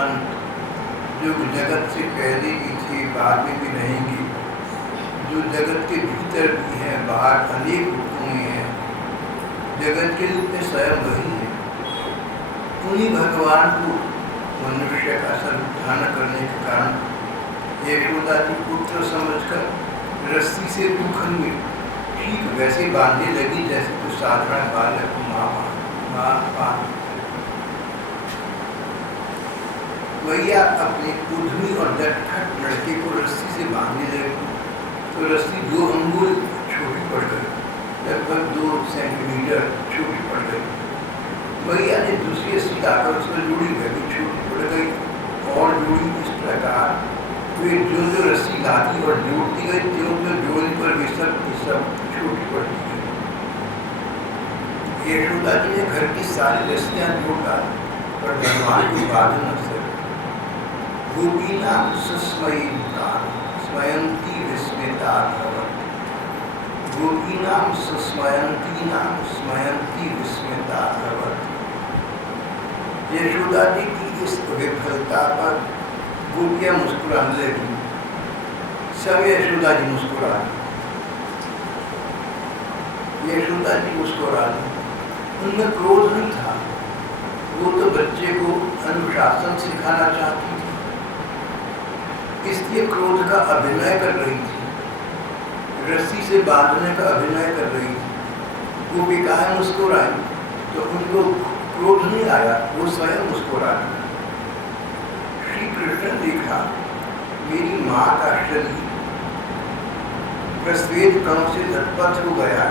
अंत, जो जगत से पहले भी थी, बाद में भी रहेंगी, जो जगत के भीतर भी हैं, बाहर अनेक रूपों में हैं, जगत के रूप में स्वयं वही है। उन्हीं भगवान को मनुष्य का स्वरूप धारण करने के कारण यशोदा जी पुत्र समझकर रस्सी से दुखन में ठीक वैसे बांधने लगी जैसे कुछ साधारण बालक को माँ बांध। भैया अपने उद्यमी और डटखट लड़के को रस्सी से बांधने लगी तो रस्सी 2 अंगुल छोटी पड़ गई, लगभग 2 सेंटीमीटर छोटी पड़ गई। भैया ने दूसरी रस्सी लाकर उसमें जोड़ी, वह भी छोटी पड़ गई और जोड़ी। इस प्रकार वे जो रस्सी लाती और जोड़ती गई, जो जोड़ने पर वे सब छोटी पड़ती गई। यशोदा जी ने घर की सारी रस्सियां जोड़ डाली पर भगवान की बाधन अवसर। गोपीना सुस्मयिता स्मयंती विस्मिता भवति, गोपीनाम सुस्मयंतीनाम स्मयंती विस्मिता भवति। यशोदा जी की इस विफलता पर गोपियां मुस्कुराने लगी। सब यशोदा जी मुस्कुराई, यशोदा जी मुस्कुराई। उनमें क्रोध नहीं था, वो तो बच्चे को अनुशासन सिखाना चाहती थी, इसलिए क्रोध का अभिनय कर रही थी, रस्सी से बांधने का अभिनय कर रही थी। गोपिकाएं मुस्कुराई तो उनको क्रोध नहीं आया, वो स्वयं मुस्कुराई। श्री कृष्ण ने देखा मेरी माँ का शरीर प्रस्वेद कणों से लथपथ हो गया,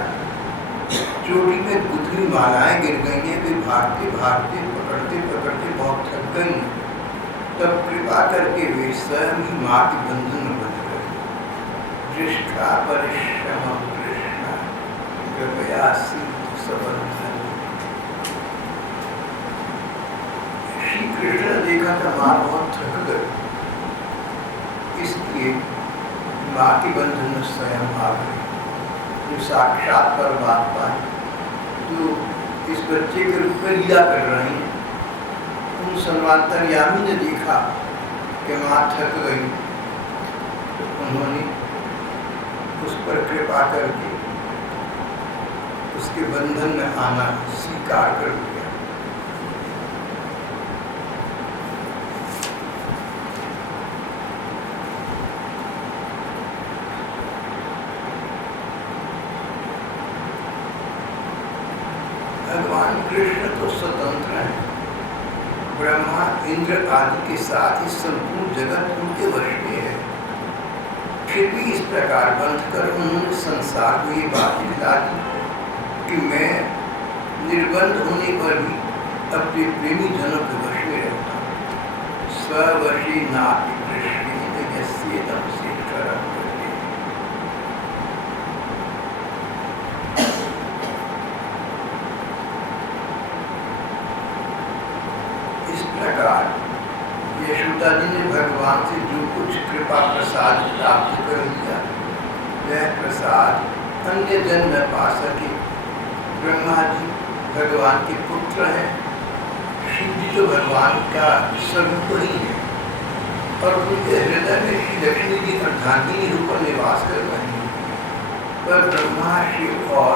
चोटी में गुथली मालाएं गिर गई हैं, वे भागते भागते पकड़ते पकड़ते बहुत थक गई। तब कृपा करके वे स्वयं ही माँ के बंधन में बंध गए। दृष्टा परिश्रम कृष्ण कृपया सिद्ध सबंधन। श्री कृष्ण ने देखा था माँ बहुत थक गई, इसलिए माँ के बंधन में स्वयं आ गए। जो साक्षात परमात्मा है, जो इस बच्चे के रूप में लीला कर रहे हैं, उन सर्वांतर्यामी ने देखा कि माँ थक गई तो उन्होंने उस पर कृपा करके उसके बंधन में आना स्वीकार कर दिया। भगवान कृष्ण तो स्वतंत्र हैं, ब्रह्मा इंद्र आदि के साथ ही संपूर्ण जगत उनके वश में है। फिर भी इस प्रकार बंध कर उन्होंने संसार को ये बात दिला दी कि मैं निर्बंध होने पर भी अपने प्रेमी जनों के वश में रहता हूँ। स्ववशी नापि कृष्णेन यस्येदं शेखरं भजे। इस प्रकार यशोदा जी ने भगवान से जो कुछ कृपा प्रसाद प्राप्त कर लिया, वह प्रसाद अन्य जन न पा सके। ब्रह्मा जी भगवान के पुत्र हैं, शिव जी तो भगवान का स्वरूप ही है और उनके हृदय में श्री लक्ष्मी जी अर्धांगिनी रूप में निवास कर रहे हैं। पर ब्रह्मा शिव और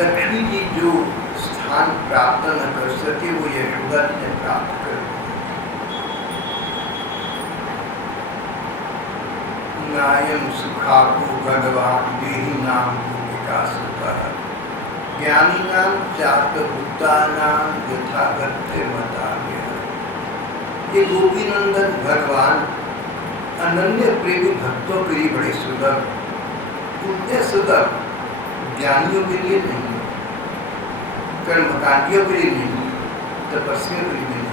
लक्ष्मी जी जो स्थान प्राप्त न कर सके, वो यशोदा जी ने प्राप्त कर लिया। नायम सुखापो भगवान देहि नाम विकास होता है, ज्ञानी नाम चाप भूता नाम यथागत्य मता। ये गोपी नंदन भगवान अनन्य प्रेमी भक्तों के लिए बड़े सुलभ, उतने सुलभ ज्ञानियों के लिए नहीं, कर्मकांडियों के लिए नहीं, तपस्वियों के लिए नहीं।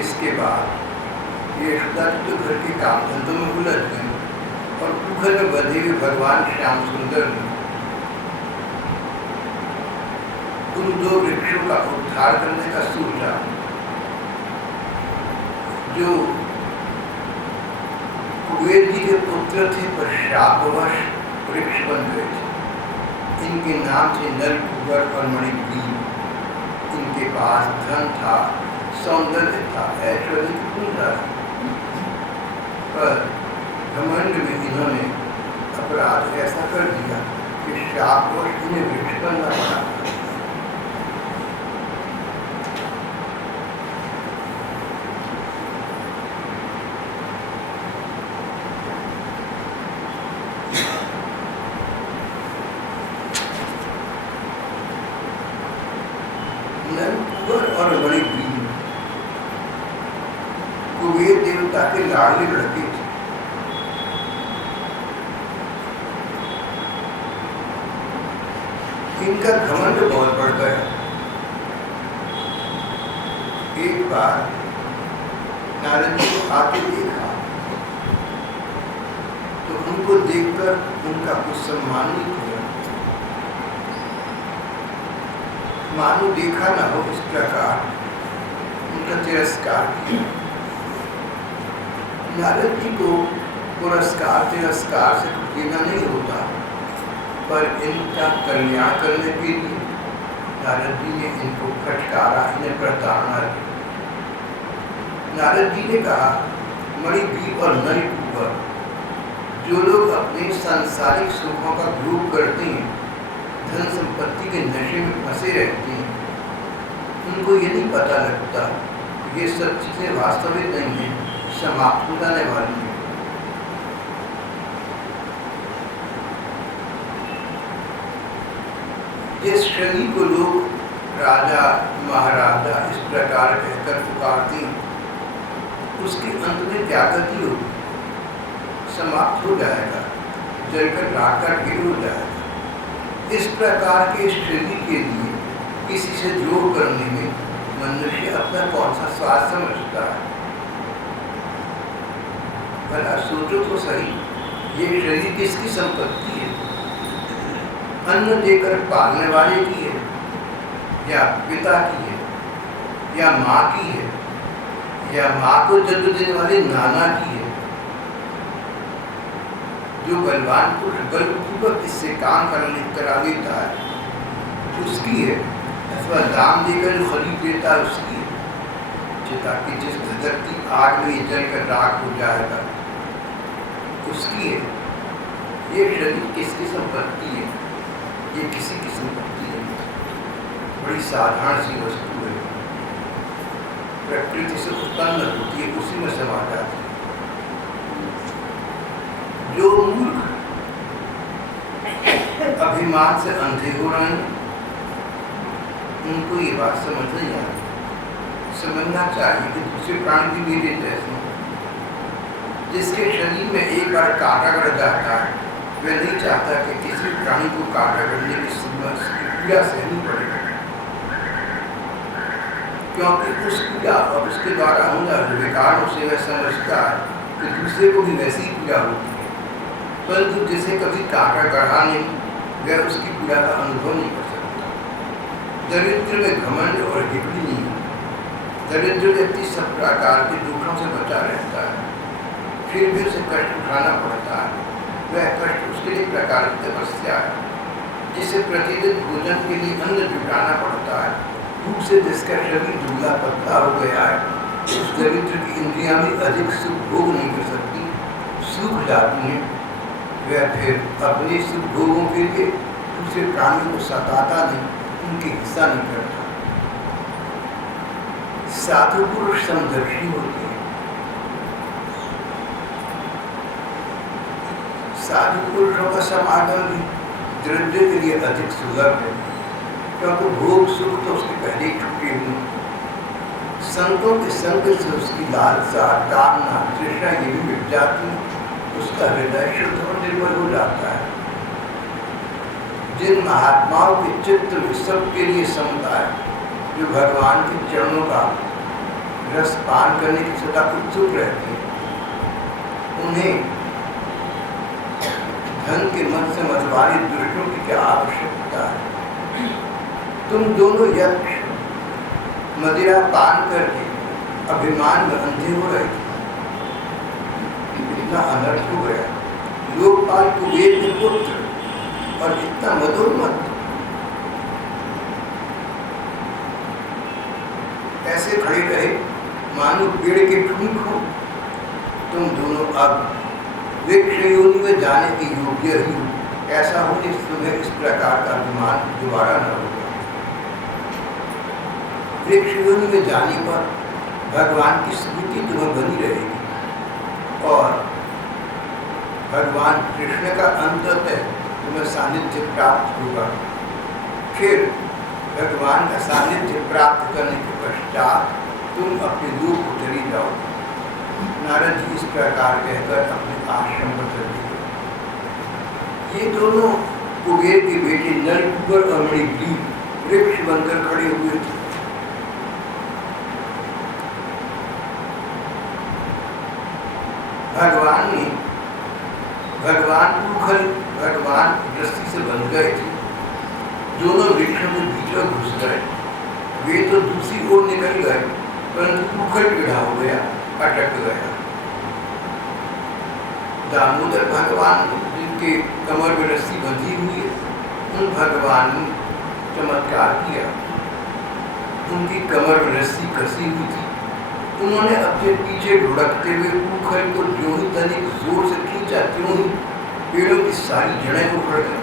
इसके बाद यशोदा जी तो घर के काम धंधों में उलझ गई और पोखर में बंधे हुए भगवान श्याम सुंदर ने उन 2 वृक्षों का उद्धार करने का सोचा जो कुबेर जी के पुत्र थे, पर शापवश वृक्ष बन गए थे। इनके नाम से नलकुबर और मणिग्रीव। इनके पास धन था, सौंदर्य था, ऐश्वर्य की पूंजा थी, पर घमंड में इन्होंने अपराध ऐसा कर दिया कि शापवश इन्हें वृक्ष बनना पड़ा। नलकुबर और मणिग्रीव कुबेर देवता के लाडले लड़के थे। इनका घमंड बहुत बढ़ गया। एक बार नारद जी को आते देखा तो उनको देखकर उनका कुछ सम्मान नहीं किया, मानो देखा न हो इस प्रकार उनका तिरस्कार किया। नारद जी को पुरस्कार तिरस्कार से देना नहीं होता, पर इनका कल्याण करने के लिए नारद जी ने इनको फटकारा, इन्हें प्रताड़ना दी। नारद जी ने कहा, मणिग्रीव और नलकुबर, जो लोग अपने सांसारिक सुखों का भोग करते हैं, धन संपत्ति के नशे में फंसे रहते हैं, उनको ये नहीं पता लगता ये सब चीजें वास्तविक नहीं है, समाप्त हो जाने वाली है। जिस शरीर को लोग राजा महाराजा इस प्रकार कहकर पुकारते हैं, उसके अंत में क्या गति होगी? समाप्त हो जाएगा, जलकर राख का ढेर हो जाएगा। इस प्रकार के शरीर के लिए किसी से द्रोह करने में मनुष्य अपना कौन सा स्वार्थ समझता है? भला सोचो तो सही, ये शरीर किसकी संपत्ति है? अन्न देकर पालने वाले की है, या पिता की है, या माँ की है, या माँ को जन्म देने वाले नाना की है? जो बलवान पुरुष बलपूर्वक इससे काम करा देता है उसकी है, अथवा दाम देकर खरीद देता है उसकी है। चिता की जिस धरती आग में जलकर राख हो जाएगा उसकी है। ये शरीर किसकी संपत्ति है? ये किसी की संपत्ति नहीं, बड़ी साधारण सी वस्तु है, प्रकृति से उत्पन्न होती है, उसी में समा जाती है। जो मूर्ख अभिमान से अंधे हो रहे हैं, उनको ये बात समझ नहीं आती। समझना चाहिए कि दूसरे प्राणी भी मेरे जैसे हैं। जिसके शरीर में एक बार कांटा गड़ जाता है, वह नहीं चाहता कि किसी प्राणी को कांटा गड़ने की पीड़ा सहनी पड़ेगा, क्योंकि उस पीड़ा और उसके द्वारा होने वाले विकारों से वह समझता है कि दूसरे को भी वैसी पीड़ा होती है। परंतु जिसे कभी कांटा गढ़ा नहीं, वह उसकी पीड़ा का अनुभव नहीं कर सकता। दरिद्र में घमंड और हिकड़ी नहीं है। दरिद्र व्यक्ति सब प्रकार के दुखों से बचा रहता है, फिर भी उसे कष्ट उठाना पड़ता है। वह कष्ट उसके लिए प्रकार की तपस्या है, जिसे प्रतिदिन भोजन के लिए अन्न जुटाना पड़ता है। भूख से जिसका शरीर दुबला पतला हो गया है, उस दरिद्र की इंद्रियां भी अधिक सुख भोग नहीं कर सकती, सूख जाती हैं। वह फिर अपने सुख भोगों के लिए दूसरे प्राणियों को सताता नहीं, उनकी हिस्सा नहीं करता। साधु पुरुष समदर्शी होते हैं। साधु पुरुषों का समागम भी दरिद्र के लिए अधिक सुलभ है, क्योंकि भोग सुख तो उसके पहले ही छुट्टी हुई। संतों के संग से उसकी लालसा, कामना, तृष्णा ये भी मिट जाती है, उसका हृदय शुद्ध और निर्मल हो जाता है। जिन महात्माओं के चित्त में सबके लिए समता है, जो भगवान के चरणों का रस पान करने की सदा उत्सुक रहते हैं, उन्हें धन के मन से मतवाले दुष्टों की क्या आवश्यकता है? तुम दोनों यक्ष मदिरा पान करके अभिमान में अंधे हो रहे थे, इतना अनर्थ हो गया। लोकपाल कुबेर के पुत्र और इतना मधुर ऐसे खड़े रहे मानो पेड़ के ठूंठ हो। तुम दोनों अब वृक्ष योनि में जाने के योग्य ही हो। ऐसा होने से तुम्हें इस प्रकार का अभिमान दोबारा न होगा। वृक्ष योनि में जाने पर भगवान की स्मृति तुम्हें बनी रहेगी और भगवान कृष्ण का अंततः तुम्हें सानिध्य प्राप्त होगा। फिर भगवान का सानिध्य प्राप्त करने के पश्चात तुम अपने लोक को चली जाओ। नारद जी इस प्रकार कहकर अपने आश्रम पर चले गए। ये दोनों कुबेर के बेटे नलकूबर और मणिग्रीव वृक्ष बनकर खड़े हुए थे। भगवान रस्सी से बंध गए थे। दोनों वृक्षों के बीच में घुस गए। वे तो दूसरी ओर निकल गए, परंतु उखल टेढ़ा हो गया, अटक गया। दामोदर भगवान जिनके कमर में रस्सी बंधी हुई है, उन भगवान ने चमत्कार किया। उनकी कमर में रस्सी कसी हुई थी। उन्होंने अपने पीछे ढुढ़कते हुए उखल को जो ही तनिक जोर से खींचा, त्यों ही पेड़ों की सारी जड़ें उखड़ गई।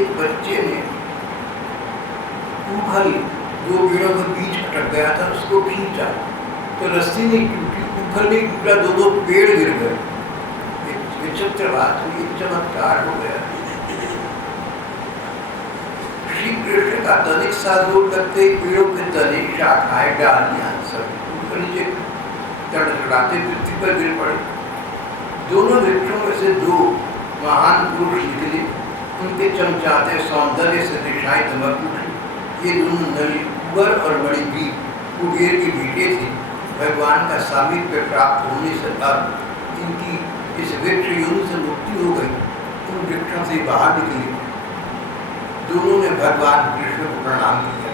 एक बच्चे ने उखल दो पेड़ों के बीच अटक गया था, उसको खींचा तो रस्सी नहीं टूटी, उखल नहीं टूटा, दो पेड़ गिर गए। एक विचित्र बात हुई, चमत्कार हो गया। श्री कृष्ण का तनिक सा जोर लगते ही पेड़ों के तने, शाखाएं, डालियां सब ऊपर नीचे तड़तड़ाते पृथ्वी पर गिर पड़े। दोनों वृक्षों में से दो महान पुरुष निकले। उनके चमचाते सौंदर्य से दिशाएं दमक उठी। ये दोनों नलकूबर और मणिग्रीव कुबेर के बेटे थे। भगवान का सामीप्य प्राप्त होने से अब इनकी इस वृक्ष योनि से मुक्ति हो गई। उन वृक्षों से बाहर निकले। दोनों ने भगवान कृष्ण को प्रणाम किया।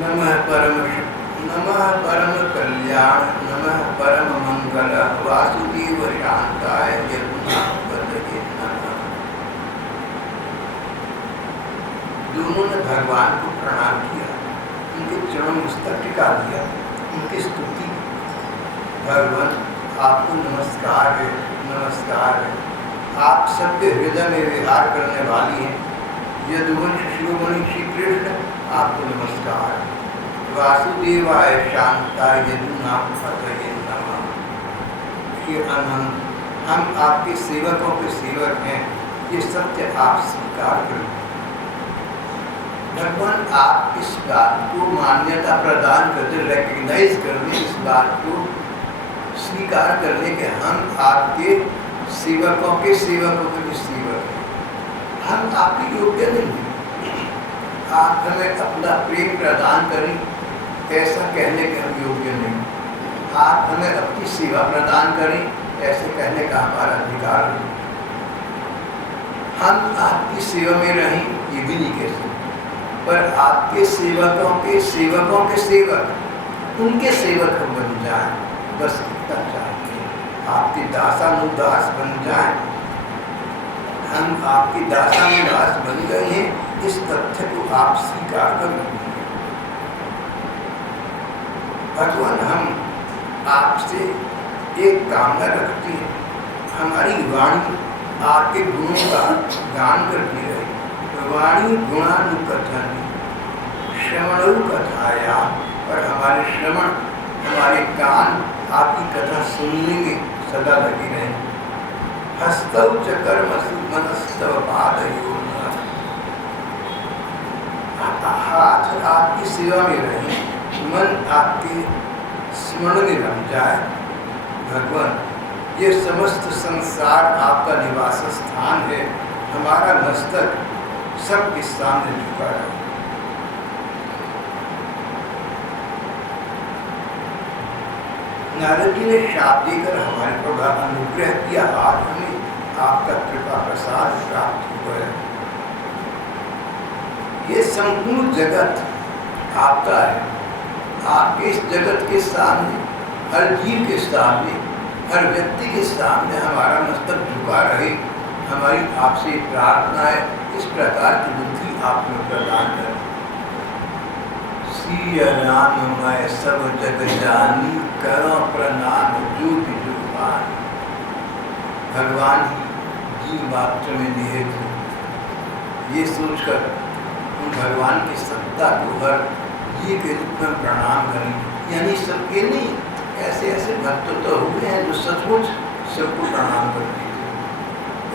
नमः परम कल्याण, नमः परम मंगल, वासुदेव शांताय यदुनाथपतये नमः। दोनों ने भगवान को प्रणाम किया, उनके चरण मस्तक टिका दिया, उनकी स्तुति। भगवान आपको नमस्कार है, नमस्कार है। आप सबके हृदय में विहार करने वाली हैं। यदुवंश शिरोमणि श्री कृष्ण आपको नमस्कार। वासुदेवाय शांताय यदुनाथपतये नमः। ये अनंत, हम आपके सेवकों के सेवक हैं, ये सत्य आप स्वीकार करें। भगवान आप इस बात को मान्यता प्रदान करते, रिकग्नाइज करने, इस बात को स्वीकार करने के हम आपके सेवकों के भी सेवक हैं। हम आपके योग्य नहीं। आप हमें अपना प्रेम प्रदान करें, ऐसा कहने के हम योग्य नहीं। आप हमें अपनी सेवा प्रदान करें, ऐसे कहने का हमारा अधिकार नहीं। हम आपकी सेवा में रहें, ये भी नहीं कह सकते, पर आपके सेवकों के सेवक, उनके सेवक हम बन जाएं, बस इतना चाहिए। आपके दासानुदास बन जाएं। हम आपके दासानुदास बन गए हैं, इस तथ्य को आप स्वीकार कर लीजिए। भगवान हम आपसे एक कामना रखते हैं, हमारी वाणी आपके गुणों का गान करती रहे। वाणी गुणानुकथन श्रवणु कथाया, और हमारे श्रवण, हमारे कान आपकी कथा सुनने में सदा लगे रहे। हस्तौ च कर्मसु मनस्तव पादयोः, हाथ आपकी सेवा में रहे, मन आपके स्मरण में रम जाए। भगवान, ये समस्त संसार आपका निवास स्थान है। हमारा मस्तक सबके सामने झुका है। नारद जी ने शाप देकर हमारे पर अनुग्रह किया। आज हमें आपका कृपा प्रसाद प्राप्त हुआ है। ये संपूर्ण जगत आपका है। आपके इस जगत के सामने, हर जीव के सामने, हर व्यक्ति के सामने हमारा मस्तक झुका रहे, हमारी आपसे प्रार्थना है, इस प्रकार की बुद्धि आप में प्रदान करें। सिय राम मैं सब जग जानी, करो प्रणाम जो भी जुबान। भगवान जीव मात्र में निहित है, ये सोचकर उन भगवान की सत्ता को हर जीव के रूप में प्रणाम करें। यानी सबके नहीं, ऐसे ऐसे भक्त तो हुए हैं जो सचमुच सबको प्रणाम करते थे।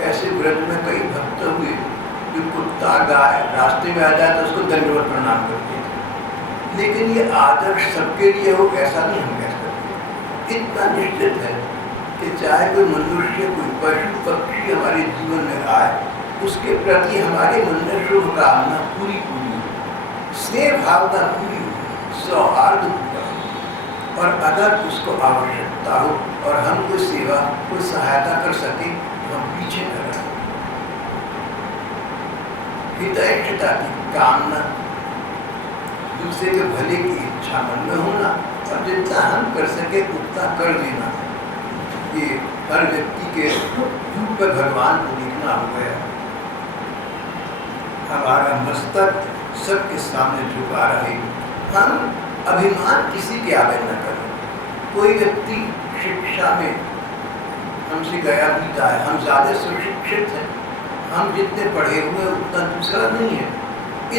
ऐसे व्रत में कई भक्त हुए जो कुत्ता गाय रास्ते में आ जाए तो उसको दंडवत प्रणाम करते थे। लेकिन ये आदर्श सबके लिए हो ऐसा नहीं हम कह सकते। इतना निश्चित है कि चाहे कोई मनुष्य कोई पशु पक्षी हमारे जीवन में आए, उसके प्रति हमारे मन में शुभ कामना पूरी पूरी हो, स्नेह भावना पूरी हो, सौहार्द पूरा हो। और अगर उसको आवश्यकता हो और हम कोई सेवा कोई सहायता कर सके तो हम पीछे न रहें। हितैषिता की कामना, दूसरे के भले की इच्छा मन में होना और जितना हम कर सके उतना कर देना, ये हर व्यक्ति के रूप पर भगवान को देखना हो गया। हमारा मस्तक सबके सामने झुका रहे, हम अभिमान किसी के आगे न करें। कोई व्यक्ति शिक्षा में हमसे गया बीता है, हम ज़्यादा सुशिक्षित हैं, हम जितने पढ़े हुए उतना दूसरा नहीं है,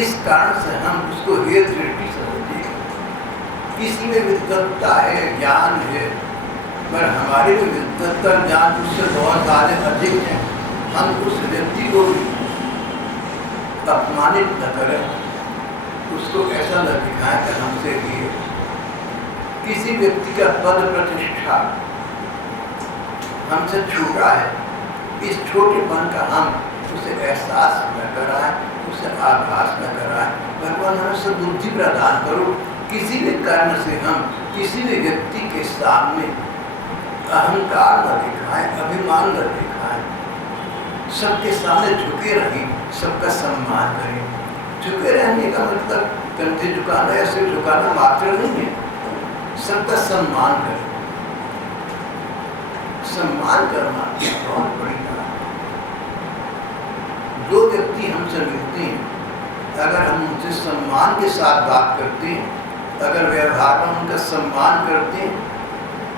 इस कारण से हम उसको हेय दृष्टि समझते हैं। किसी में विद्वत्ता है, ज्ञान है, पर हमारे में विद्वत्ता ज्ञान उससे बहुत ज़्यादा अधिक है, हम उस व्यक्ति को अपमानित न करें, उसको ऐसा न दिखाएं कि हमसे ही है। किसी व्यक्ति का पद प्रतिष्ठा हमसे छोटा है, इस छोटेपन का हम उसे एहसास न कराएं, उसे आभास न कराएं। भगवान हमें सद्बुद्धि प्रदान करो, किसी भी कारण से हम किसी भी व्यक्ति के सामने अहंकार न दिखाएं, अभिमान न दिखाएं, सबके सामने झुके रहें, सबका सम्मान करें। झुके रहने का मतलब कंधे झुकाना या सिर झुकाना मात्र नहीं है, सबका सम्मान करें। सम्मान करना बहुत बड़ी बात है। जो व्यक्ति हमसे मिलते हैं, अगर हम उनसे सम्मान के साथ बात करते हैं, अगर व्यवहार में उनका सम्मान करते हैं,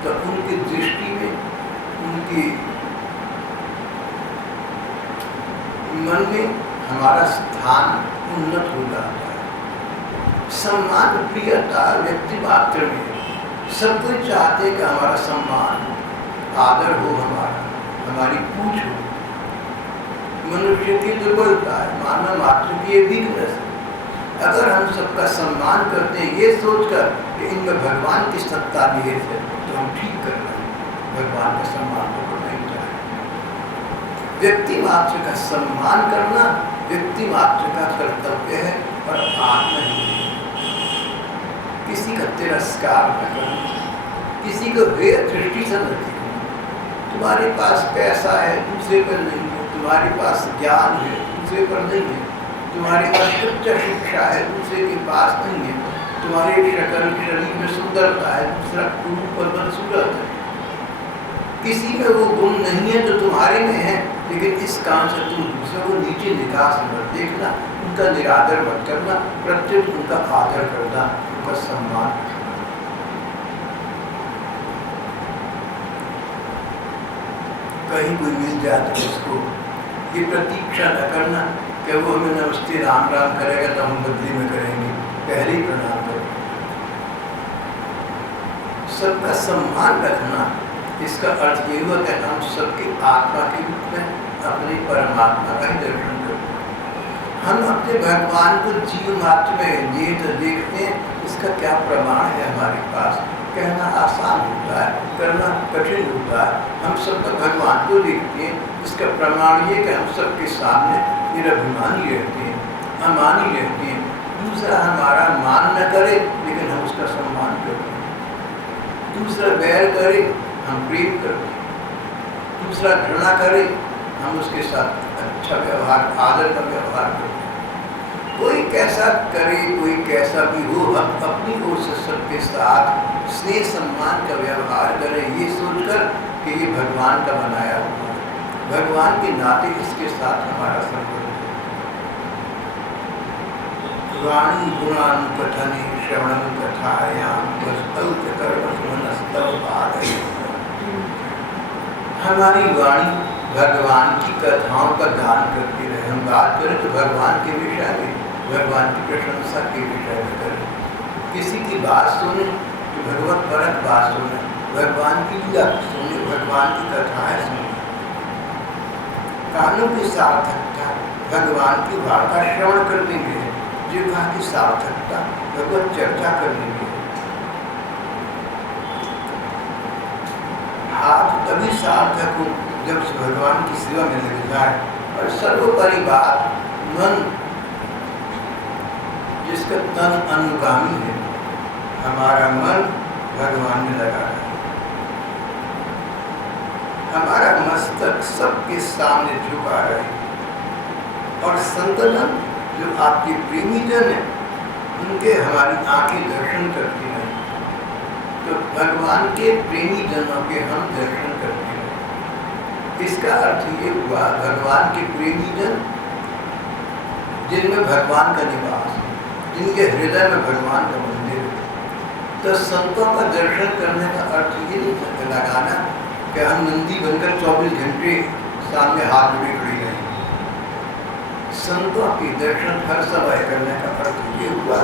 तो उनकी दृष्टि में उनकी मन में हमारा स्थान उन्नत हो जाता है। सम्मान प्रियता व्यक्ति मात्र में, सब कोई चाहते हैं कि हमारा सम्मान आदर हो, हमारी पूछ हो। मनुष्य की दुर्बलता है, मानव मात्र की ये वीकनेस है। अगर हम सबका सम्मान करते हैं ये सोचकर कि इनमें भगवान की सत्ता निहित है, तो हम ठीक कर रहे हैं, भगवान का सम्मान तो करना ही चाहिए। व्यक्ति मात्र का सम्मान करना व्यक्ति मात्र का कर्तव्य है और आत्मा ही है। किसी का तिरस्कार न करना, किसी को हेय दृष्टि से न देखना। तुम्हारे पास पैसा है, दूसरे पर नहीं है, तुम्हारे पास ज्ञान है, दूसरे पर नहीं है, तुम्हारे पास उच्च शिक्षा है, दूसरे के पास नहीं है, तुम्हारे शरीर में सुंदरता है, दूसरा रूप पर बदसूरत है। किसी में वो गुण नहीं है जो तुम्हारे में है, लेकिन इस काम से तुम दूसरों को नीचे निकाह से मत देखना, उनका निरादर मत करना, प्रत्युत उनका आदर करना, उनका सम्मान। कहीं कोई मिल जाए तो उसको ये प्रतीक्षा न करना कि वो हमें नमस्ते राम राम करेगा तो हम बदली में करेंगे, पहले ही प्रणाम करेंगे। सबका सम्मान रखना, इसका अर्थ ये हुआ कि हम सबकी आत्मा के रूप में अपने परमात्मा का ही दर्शन करते हैं। हम अपने भगवान को जीव मात्र में ये तो देखते हैं, इसका क्या प्रमाण है हमारे पास। कहना आसान होता है, करना कठिन होता है। हम सब भगवान को देखते हैं, इसका प्रमाण ये कि हम सबके सामने निरभिमानी रहते हैं, अमानी रहते हैं। दूसरा हमारा मान न करे लेकिन हम उसका सम्मान करते हैं, दूसरा वैर करे हम प्रेम करते हैं, दूसरा घृणा करे हम उसके साथ अच्छा व्यवहार आदर का व्यवहार करते हैं। कोई कैसा करे, कोई कैसा भी हो, हम अपनी ओर से सबके साथ स्नेह सम्मान का व्यवहार करें, ये सोचकर कि ये भगवान का बनाया हुआ है। भगवान के नाते इसके साथ हमारा संबंध है। वाणी गुणानुकथने श्रवणं कथायां हमारी वाणी भगवान की कथाओं का गान करती रहे। हम बात करें तो भगवान के विषय में, भगवान की प्रशंसा के विषय में करें। किसी की बात सुने तो भगवत परक बात सुने, भगवान की लीला सुने, भगवान की कथाएं सुने। कानों की सार्थकता भगवान की वार्ता श्रवण करने में है, जिह्वा की सार्थकता भगवत चर्चा करने में है। हाथ तभी सार्थक हो जब भगवान की सेवा में लग जाए। और सर्वोपरि बात मन, जिसका तन अनुगामी है, हमारा मन भगवान में लगा है। हमारा मस्तक सबके सामने झुका रहे। और संतन जो आपके प्रेमी जन है, उनके हमारी आंखें दर्शन करती हैं। तो भगवान के प्रेमी जनों के हम दर्शन करते हैं। इसका अर्थ ये हुआ, भगवान के प्रेमी जन जिनमें भगवान का निवास है, जिनके हृदय में भगवान का मंदिर है। तो संतों का दर्शन करने का अर्थ ये नहीं लगाना कि हम नंदी बनकर 24 घंटे सामने हाथ जोड़े खड़ी रहें। संतों के दर्शन हर समय करने का अर्थ ये हुआ,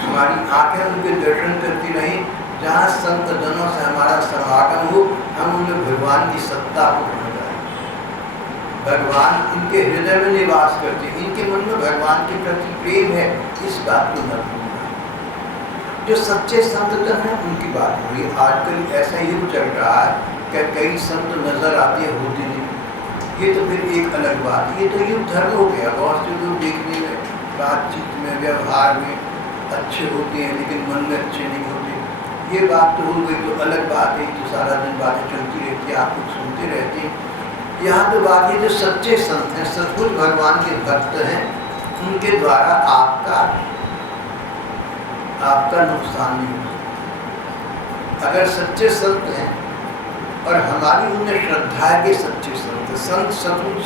हमारी आंखें उनके दर्शन करती रहीं। जहाँ संत जनों से हमारा समागम हो, हम उनमें भगवान की सत्ता को समझ जाए। भगवान इनके हृदय में निवास करते, इनके मन में भगवान के प्रति प्रेम है, इस बात को न भूलना। जो सच्चे संत जन हैं उनकी बात हो रही। आजकल ऐसा युग चल रहा है कि कई संत नजर आते हैं, होते नहीं। ये तो फिर एक अलग बात, ये तो युग धर्म हो गया। बहुत से लोग देखने में, बातचीत में, व्यवहार में अच्छे होते हैं, लेकिन मन में अच्छे नहीं होते। ये बात तो हो गई, तो अलग बात है, तो सारा दिन बातें चलती रहती है, आप कुछ सुनते रहते हैं। यहाँ तो बात है जो सच्चे संत हैं, सचमुच भगवान के भक्त हैं, उनके द्वारा आपका नुकसान नहीं होता। अगर सच्चे संत हैं और हमारी उनमें श्रद्धा है कि सच्चे संत, संत सचमुच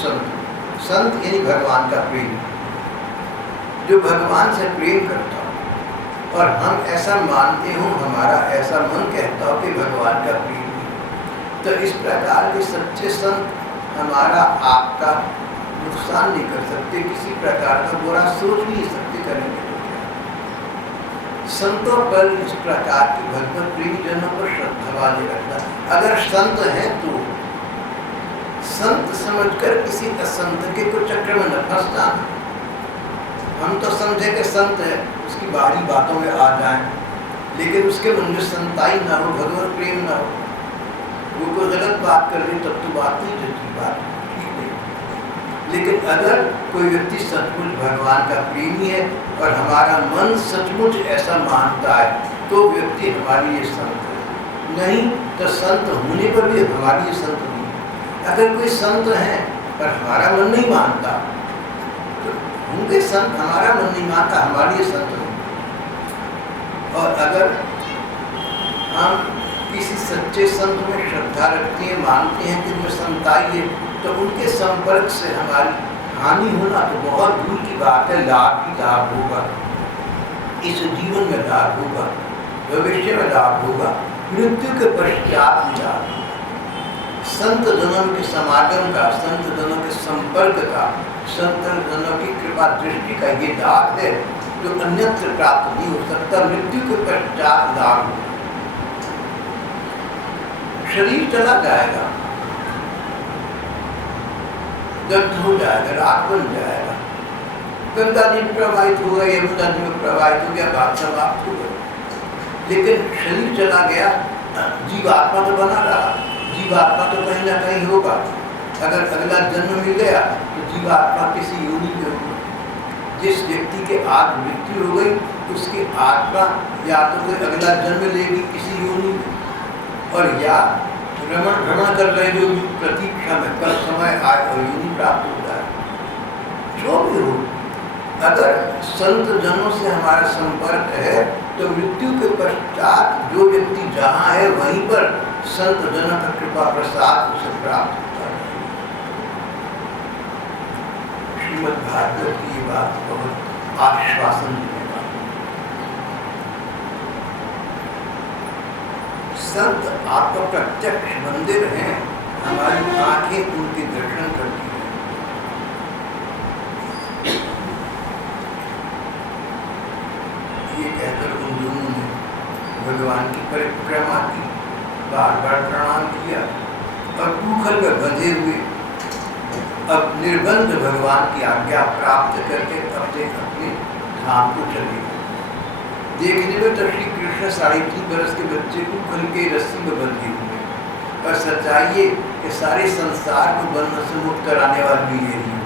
संत यानी भगवान का प्रेम, जो भगवान से प्रेम करता हो और हम ऐसा मानते हो, हमारा ऐसा मन कहता हो कि भगवान का प्रेम है, तो इस प्रकार के सच्चे संत हमारा आपका नुकसान नहीं कर सकते, किसी प्रकार का बुरा सोच नहीं सकते। करेंगे तो क्या? संतों पर इस प्रकार की भगवत प्रेमी जनों पर श्रद्धा वाले रखना। अगर संत हैं तो संत समझकर किसी असंत के को चक्र में न फंसना। हम तो समझे कि संत है, उसकी बाहरी बातों में आ जाएं, लेकिन उसके मन में संताई ना हो, भगवत प्रेम ना हो, वो कोई गलत बात कर रही तब तो बात नहीं चलती, बात ठीक नहीं। लेकिन अगर कोई व्यक्ति सचमुच भगवान का प्रेमी है और हमारा मन सचमुच ऐसा मानता है, तो व्यक्ति हमारी ये संत है। नहीं तो संत होने पर भी हमारी ये संत नहीं। अगर कोई संत है पर हमारा मन नहीं मानता, तो उनके संत, हमारा मन नहीं मानता, हमारी ये संत नहीं। और अगर हम किसी सच्चे संत में श्रद्धा रखते हैं, मानते हैं कि उनमें संताई है, तो उनके संपर्क से हमारी हानि होना तो बहुत दूर की बात है। लाभ ही लाभ होगा, इस जीवन में लाभ होगा, भविष्य में लाभ होगा, मृत्यु के पश्चात भी लाभ होगा। संत जनों के समागम का, संत जनों के संपर्क का, संत जनों की कृपा दृष्टि का ये लाभ है जो अन्यत्र प्राप्त नहीं हो सकता। मृत्यु के पश्चात लाभ होगा। शरीर चला जाएगा, दग्ध हो जाएगा, राख बन जाएगा, गंगा जी में प्रवाहित हो गया, यमुना जी में प्रवाहित हो गया, बात समाप्त हो गई। लेकिन शरीर चला गया, जीवात्मा तो बना रहा, जीवात्मा तो कहीं ना कहीं होगा। अगर अगला जन्म मिल गया तो जीवात्मा किसी योनि में होगा। जिस व्यक्ति के आज मृत्यु हो गई, उसकी आत्मा या तो कोई अगला जन्म लेगी किसी योनि में, और या भ्रमण कर रहे जो प्रतीक्षा में कल समय आए और योनि प्राप्त होता है। जो भी हो, अगर संत जनों से हमारा संपर्क है तो मृत्यु के पश्चात जो व्यक्ति जहाँ है वहीं पर संत जनों का कृपा प्रसाद उसे प्राप्त होता है। श्रीमद् भागवत की ये बात बहुत आश्वासन देने वाली। संत आपका प्रत्यक्ष मंदिर है, हमारी आंखें उनके दर्शन करती हैं। ये कहकर उन दोनों ने भगवान की परिक्रमा की, बार बार प्रणाम किया और भूखल में बंधे हुए अब निर्बंध भगवान की आज्ञा प्राप्त करके अपने अपने धाम को चले गए। देखने में तो श्री कृष्ण 3.5 बरस के बच्चे को खुल के रस्सी में बंधे हुए, पर सच्चाई ये कि सारे संसार को बंधन से मुक्त कराने वाली यही है।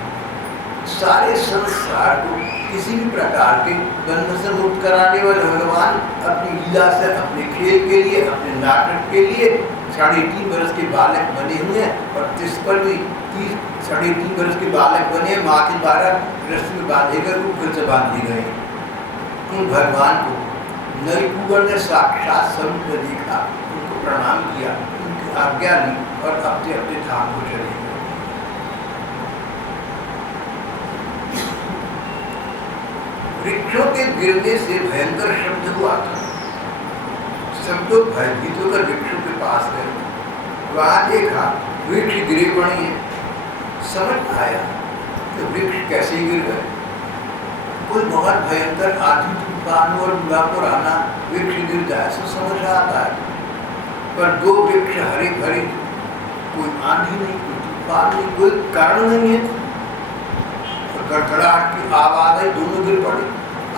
सारे संसार को किसी भी प्रकार के बंधन से मुक्त कराने वाले भगवान अपनी लीला से, अपने खेल के लिए, अपने नाटक के लिए 3.5 बरस के बालक बने हुए हैं और जिस पर भी 3.5 बरस के बालक बने, माँ के द्वारा रस्सी में बांधे गए, ऊपर से बांधे गए। उन भगवान को नरिकुवर ने साक्षात स्वरूप में देखा, उनको प्रणाम किया, उनकी आज्ञा ली और अपने अपने धाम को चले गए। वृक्षों के गिरने से भयंकर शब्द हुआ था। सब लोग भयभीत होकर वृक्षों के पास गए, वहां देखा वृक्ष गिरे पड़े हैं। समझ आया तो वृक्ष कैसे गिर गए। कोई बहुत भयंकर आंधी तूफान और बुढ़ापुर आना वृक्ष गिर जाए तो समझ आता है, पर 2 वृक्ष हरे भरे, कोई आंधी नहीं, कोई तूफान नहीं, कोई कारण नहीं है, तो गड़गड़ाहट की आवाज आई, दोनों गिर पड़े।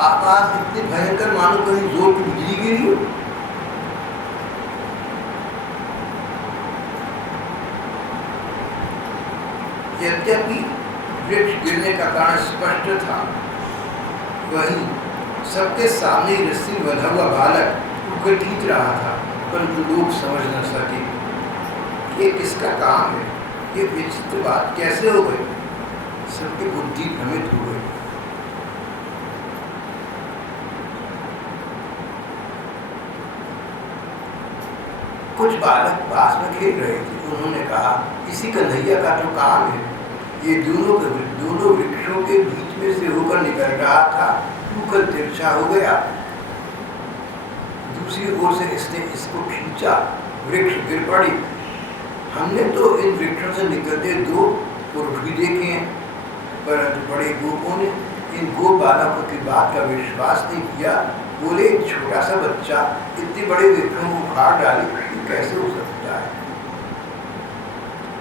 आवाज इतनी भयंकर मानो कहीं जोर की बिजली गिरी हो। यद्यपि वृक्ष गिरने का कारण स्पष्ट था, वहीं सबके सामने रस्सी में बंधा हुआ बालक ऊपर खींच रहा था, परंतु लोग समझ न सके ये किसका काम है, ये विचित्र बात कैसे हो गई। सबकी बुद्धि भ्रमित हो गई। कुछ बालक पास में खेल रहे थे, उन्होंने कहा इसी कन्हैया का तो काम है, ये दोनों वृक्षों के बीच में से होकर निकल रहा था, ऊपर तिरछा हो गया, दूसरी ओर से इसने इसको खींचा, वृक्ष गिर पड़ी। हमने तो इन वृक्षों से निकलते 2 पुरुष भी देखे हैं, परंतु बड़े गोपों ने इन 2 बालकों की बात का विश्वास नहीं किया। बोले छोटा सा बच्चा इतने बड़े वृक्षों को उखाड़ डाले, ये कैसे हो सकता है।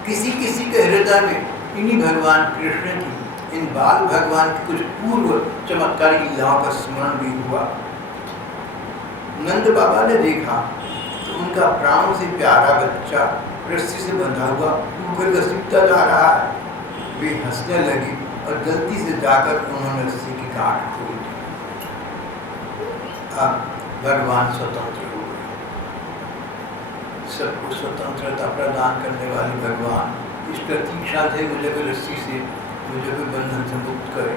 किसी किसी के हृदय में इन्हीं भगवान कृष्ण की, इन बाल भगवान की कुछ पूर्व चमत्कारी लीलाओं का स्मरण भी हुआ। नंद बाबा ने देखा तो उनका प्राण से प्यारा बच्चा रस्सी से बंधा हुआ ऊपर घसीटता जा रहा है। वे हंसने लगे और गलती से जाकर उन्होंने रस्सी की गांठ खोल दी। अब भगवान स्वतंत्र हो गए। सबको स्वतंत्रता प्रदान करने वाले भगवान इस प्रतीक्षा थे मुझे कोई रस्सी से, मुझे कोई बंधन से मुक्त करे।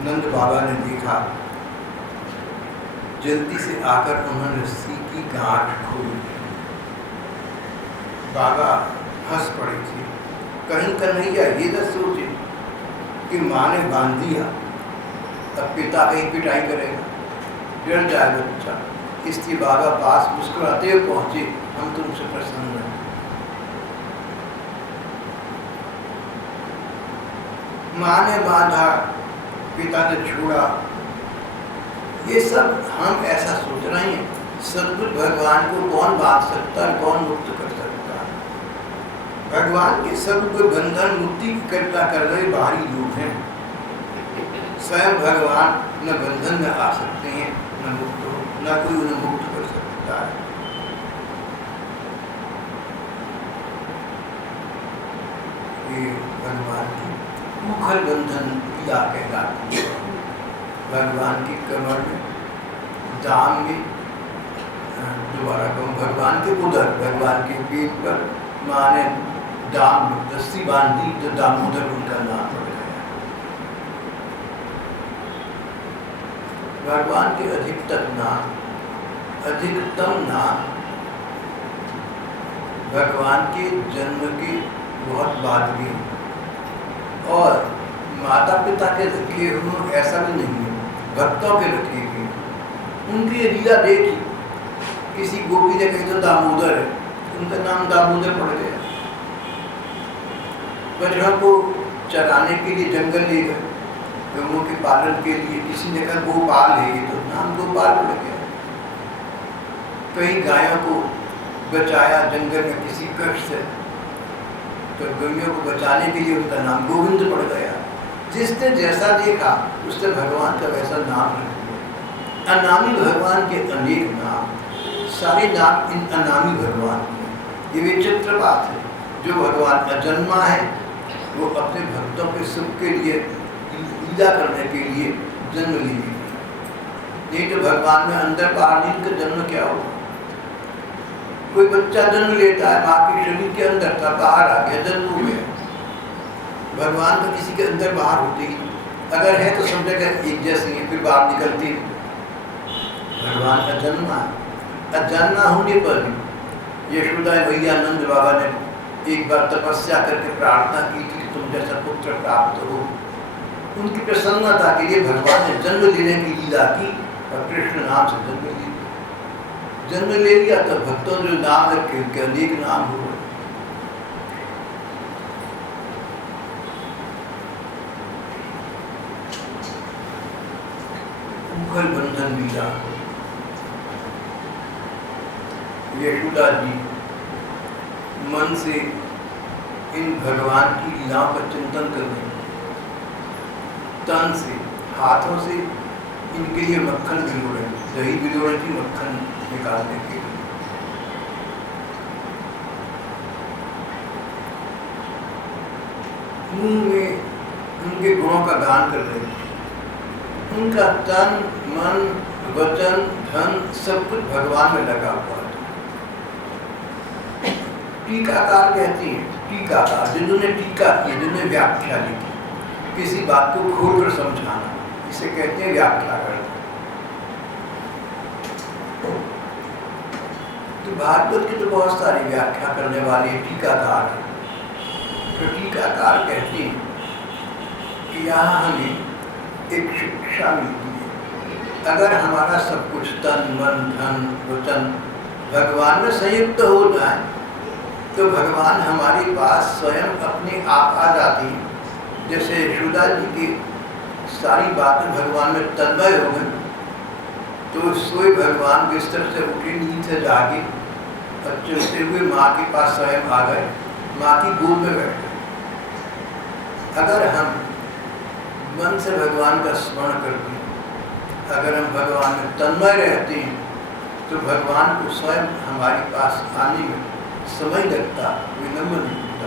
नंद बाबा ने देखा, जल्दी से आकर उन्होंने रस्सी की गांठ खोल दी। बाबा हंस पड़े थे। कहीं कन्हैया ये न सोचे कि माँ ने बांध दिया, अब पिता कहीं पिटाई करेगा, डर जाए बच्चा। इसलिए बाबा पास मुस्कुराते हुए पहुंचे, हम तुमसे प्रसन्न हैं। माँ ने बांधा, पिता ने छोड़ा, ये सब हम ऐसा सोच रहे हैं। सदगुरु भगवान को कौन बांध सकता है, कौन मुक्त कर सकता है। भगवान के सब कोई बंधन मुक्ति की कृपा कर रहे बाहरी लोग हैं। स्वयं भगवान न बंधन में आ सकते हैं, न मुक्त हो, न कोई उन्हें मुक्त कर सकता है। ये भगवान की मुखर बंधन या कहलाती है। भगवान की कमर में, दाम में, दोबारा कहूँ भगवान के उदर, भगवान के पेट पर माँ ने दाम रस्सी बांधी तो दामोदर उनका नाम पड़ गया। भगवान के अधिकतम नाम भगवान के जन्म के बहुत बाद भी और माता पिता के रखे हुए ऐसा भी नहीं है, भक्तों के रखे हुए। उनकी ये लीला देखी, किसी गोपी ने कही तो दामोदर है, उनका नाम दामोदर पड़ गया। बछड़ों को चराने के लिए जंगल ले गए, गौओं के पालन के लिए, किसी ने कहा गोपाल है, ये तो नाम गोपाल पड़ गया। कई गायों को बचाया जंगल में किसी कष्ट से, तो गौओं को बचाने के लिए उनका नाम गोविंद पड़ गया। जिसने जैसा देखा उसने भगवान का वैसा नाम रख दिया। अनामी भगवान के अनेक नाम, सारे नाम इन अनामी भगवान के। ये विचित्र बात है, जो भगवान अजन्मा है वो अपने भक्तों के सुख के लिए, लीला करने के लिए जन्म लिए। नहीं तो भगवान में अंदर बाहर नहीं, का जन्म क्या होगा? कोई बच्चा जन्म लेता है, माँ के शरीर के अंदर था, बाहर आ गया, जन्म हो गया। भगवान तो किसी के अंदर बाहर होते ही, अगर है तो सब जगह एक जैसे है, फिर बाहर निकलती। भगवान का जन्म है। अजन्मा होने पर यशोदा मैया नंद बाबा ने एक बार तपस्या करके प्रार्थना की थी कि तुम जैसा पुत्र प्राप्त हो। उनकी प्रसन्नता के लिए भगवान ने जन्म लेने की लीला की और कृष्ण नाम से जन्म लिया। जन्म ले लिया तो भक्तों जो नाम रखे उनके अनेक नाम हो। मुखल बंधन लीला, यशोदा जी मन से इन भगवान की लीलाओं का चिंतन कर रहे, तन से, हाथों से इनके लिए मक्खन भिगो रहे, दही भिगो रही थी मक्खन निकालने के लिए। मुंह में उनके गुणों का गान कर रहे थे। उनका तन, मन, वचन, धन सब कुछ भगवान में लगा हुआ है। टीकाकार कहती हैं, टीकाकार जिन्होंने टीका की, जिन्होंने व्याख्या लिखी, किसी बात को खोलकर समझाना, इसे कहते हैं व्याख्या करना। तो भागवत की तो बहुत सारी व्याख्या करने वाले टीकाकार हैं। तो टीकाकार कहते हैं कि यहाँ हमें एक शिक्षा मिलती है। अगर हमारा सब कुछ तन, मन, धन, वचन भगवान में संयुक्त हो जाए तो भगवान हमारे पास स्वयं अपने आप आ जाती हैं। जैसे यशोदा जी की सारी बातें भगवान में तन्मय हो गई, तो सोए भगवान बिस्तर से उठे, नींद से जागे और चलते हुए माँ के पास स्वयं आ गए, माँ की गोद में बैठ गए। अगर हम मन से भगवान का स्मरण करते हैं, अगर हम भगवान में तन्मय रहते हैं, तो भगवान को स्वयं हमारे पास आने में समय लगता, विलम्ब नहीं होता।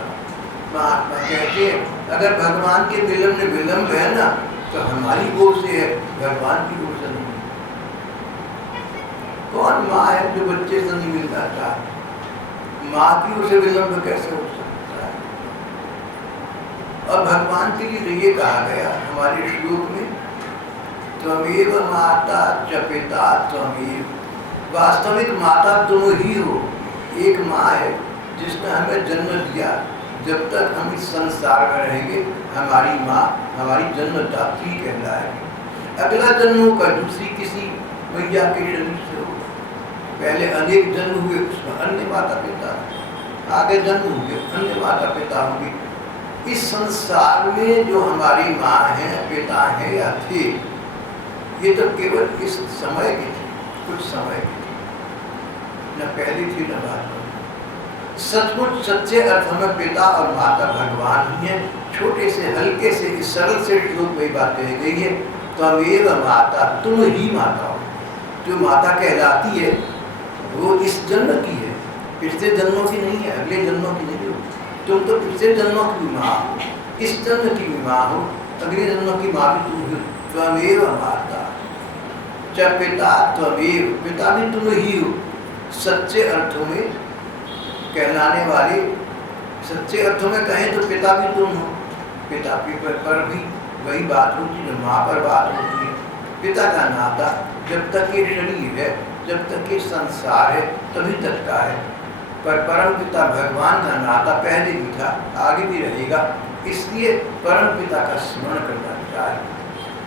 महात्मा कहते हैं अगर भगवान के विलम्ब में विलम्ब है ना, तो हमारी ओर से है, भगवान की ओर से नहीं। कौन माँ है जो बच्चे से नहीं मिल जाता? माँ की ओर से विलम्ब कैसे हो सकता है? और भगवान के लिए तो ये कहा गया हमारे श्लोक में, त्वमेव माता च पिता त्वमेव। वास्तविक माता तुम ही हो। एक माँ है जिसने हमें जन्म दिया। जब तक हम इस संसार में रहेंगे, हमारी माँ हमारी जन्मदात्री कहलाएगी। अगला जन्म होगा दूसरी किसी मैया के शरीर से होगा। पहले अनेक जन्म हुए, उसमें अन्य माता पिता, आगे जन्म होंगे अन्य माता पिता होंगे। इस संसार में जो हमारी माँ है, पिता है या थे, ये तो केवल इस समय के थे, कुछ समय के थे, न पहली थी न बाद में। सचमुच सच्चे अर्थ में पिता और माता भगवान ही है। छोटे से हल्के से इस सरल से श्लोक में बात कही गई है, त्वमेव माता, तुम ही माता हो। जो माता कहलाती है वो इस जन्म की है, पिछले जन्मों की नहीं है, अगले जन्मों की नहीं हो। तुम तो पिछले जन्मों की माँ हो, इस जन्म की भी माँ हो, अगले जन्मों की माँ भी तुम हो। त्वमेव माता च पिता त्वमेव, पिता भी तुम ही हो। सच्चे अर्थों में कहलाने वाले, सच्चे अर्थों में कहें तो पिता भी तुम हो। पिता पर भी वही बात होती है, माँ पर बात होती है। पिता का नाता जब तक ये शरीर है, जब तक ये संसार है, तभी तक का है। पर परम पिता भगवान का नाता पहले भी था, आगे भी रहेगा। इसलिए परम पिता का स्मरण करना चाहिए,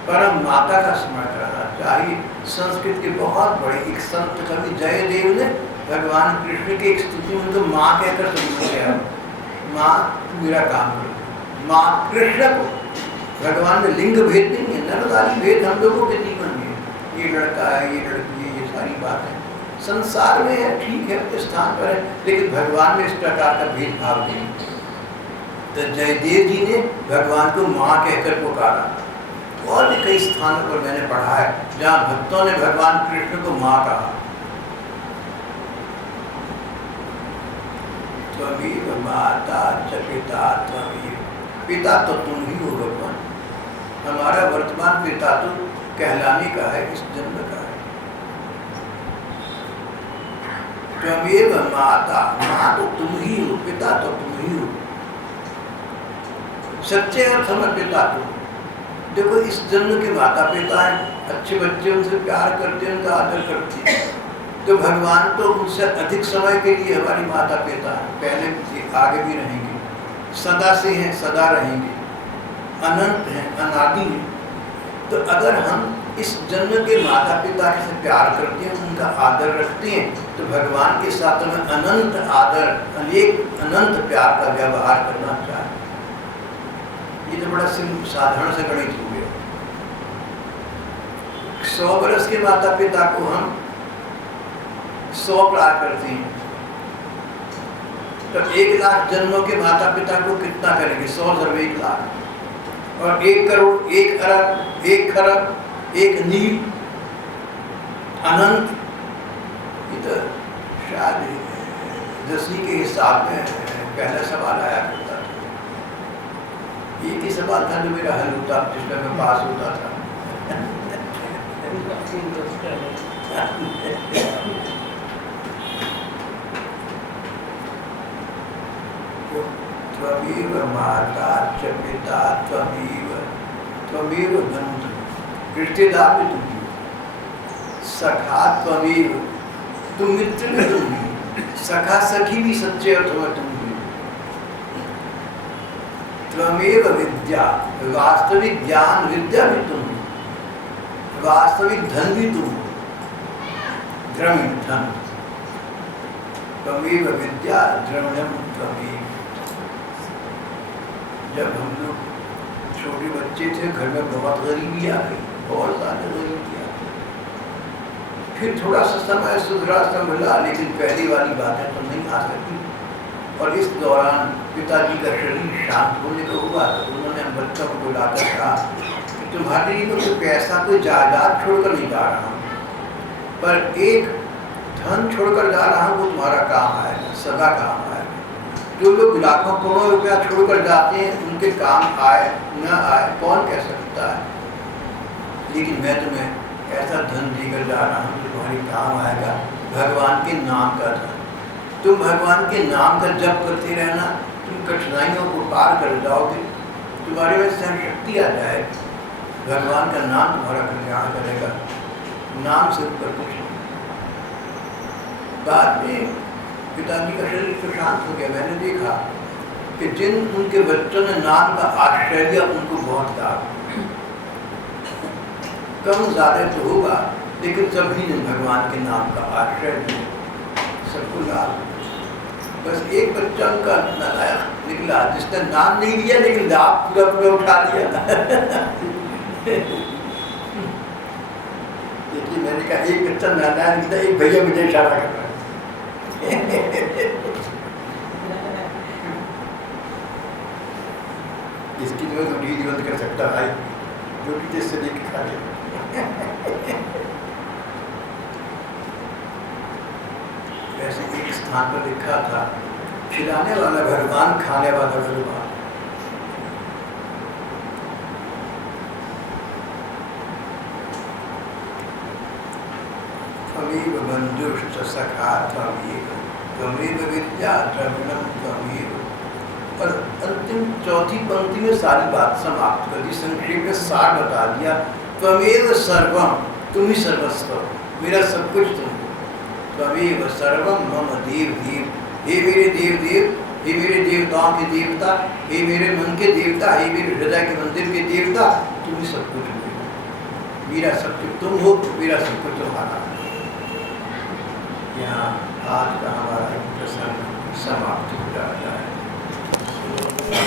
परम माता का स्मरण करना चाहिए। संस्कृत के बहुत बड़े एक संत कवि जयदेव ने भगवान कृष्ण की एक स्तुति में तो माँ कहकर सुन गया, माँ मेरा काम करो। माँ कृष्ण को भगवान ने लिंग भेद नहीं है, नरनारी भेद हम लोगों के जीवन में, ये लड़का है, ये लड़की है, ये सारी बातें संसार में है, ठीक है, अपने स्थान पर है, लेकिन भगवान में इस प्रकार का भेदभाव नहीं। तो जयदेव जी ने भगवान को माँ कहकर पुकारा। और भी कई स्थानों पर मैंने पढ़ा है जहाँ भक्तों ने भगवान कृष्ण को माँ कहा। त्वमेव माता च पिता त्वमेव, पिता तो तुम ही हो भगवान। हमारा वर्तमान पिता तो कहलाने का है, इस जन्म का है। त्वमेव माता, माँ तो तुम ही हो, पिता तो तुम ही हो। सच्चे अर्थ में पिता तुम। देखो इस जन्म के माता पिता हैं, अच्छे बच्चे उनसे प्यार करते हैं, उनका आदर करते हैं, तो भगवान तो उनसे अधिक समय के लिए हमारी माता पिता हैं, पहले भी आगे भी रहेंगे, सदा से हैं, सदा रहेंगे, अनंत हैं, अनादि हैं। तो अगर हम इस जन्म के माता पिता से प्यार करते हैं, उनका आदर रखते हैं, तो भगवान के साथ में अनंत आदर, अनेक अनंत प्यार का व्यवहार करना चाहिए। ये तो बड़ा साधारण से गणित हो गया। 100 वर्ष के माता पिता को हम 100 प्यार करते हैं, तो 1 लाख जन्मों के माता पिता को कितना करेंगे? 100 × 1 लाख, और 1 करोड़, 1 अरब, 1 खरब, 1 नील, अनंत। ये तो शायद 10वीं के हिसाब में पहला सवाल आया करता था। एक ही सवाल था जो मेरा हल होता, जिसमें मैं पास होता था। त्वमेव माता च पिता त्वमेव, त्वमेव बंधु, रिश्तेदार भी तुम ही, सखा त्वमेव, तुम मित्र भी तुम ही, सखा सखी भी सच्चे अर्थों में तुम ही। त्वमेव विद्या, वास्तविक ज्ञान विद्या भी तुम, वास्तविक धन भी तुम, द्रविण धन। त्वमेव विद्या द्रविणम त्वमेव। जब हम लोग छोटे बच्चे थे, घर में बहुत गरीबी आ गई, बहुत ज़्यादा गरीबी आ गई। फिर थोड़ा सा समय सुधरा, संभला, लेकिन पहली वाली बातें तो नहीं आ सकी। और इस दौरान पिताजी का शरीर शांत होने को हुआ, तो उन्होंने बच्चों को बुलाकर कहा कि तुम्हारे लिए तो कोई पैसा, कोई जायदाद छोड़कर नहीं जा रहा हूँ, पर एक धन छोड़कर जा रहा हूँ, वो तुम्हारा काम आएगा, सदा काम आएगा। जो लोग लाखों करोड़ों रुपया छोड़कर जाते हैं, उनके काम आए न आए कौन कह सकता है, लेकिन मैं तुम्हें ऐसा धन देकर जा रहा हूँ जो तुम्हारे काम आएगा, भगवान के नाम का धन। तुम भगवान के नाम का जप करते रहना, तुम कठिनाइयों को पार कर जाओगे, तुम्हारे में सहन शक्ति आ जाएगी, भगवान का नाम तुम्हारा कल्याण करेगा, नाम से ऊपर कुछ नहीं। बाद में पिताजी का शरीर तो शांत हो गया। मैंने देखा कि जिन उनके बच्चों ने नाम का आश्रय लिया, उनको बहुत लाभ, कम ज़्यादा तो होगा, लेकिन सभी ने भगवान के नाम का आश्रय लिया, सबको लाभ। बस एक बच्चा उनका नालायक निकला, जिसने नाम नहीं लिया लेकिन लाभ पूरा पूरा उठा लिया। देखिए, मैंने कहा एक बच्चा नालायक निकला, एक भैया मुझे इशारा कर रहा है। इसकी जो रोटी बंद कर सकता भाई, रोटी जैसे लेके खा ले। वैसे एक स्थान पर लिखा था, खिलाने वाला भगवान, खाने वाला भगवान। त्वमेव बन्धुश्च सखा त्वमेव, त्वमेव विद्या द्रविणम त्वमेव। और अंतिम चौथी पंक्ति में सारी बात समाप्त कर दी, संक्षेप में सार बता दिया। त्वमेव सर्वम, तुम ही सर्वस्व, मेरा सब कुछ तुम हो। त्वमेव सर्वम मम देव देव, हे मेरे देव देव, हे मेरे देवताओं के देवता, हे मेरे मन के देवता, हे मेरे हृदय के मंदिर के देवता, तुम ही सब कुछ हो, मेरा सब कुछ तुम हो, मेरा सब कुछ तुम्हारा। यहाँ आज का हमारा एक प्रसंग समाप्त हो जाता है।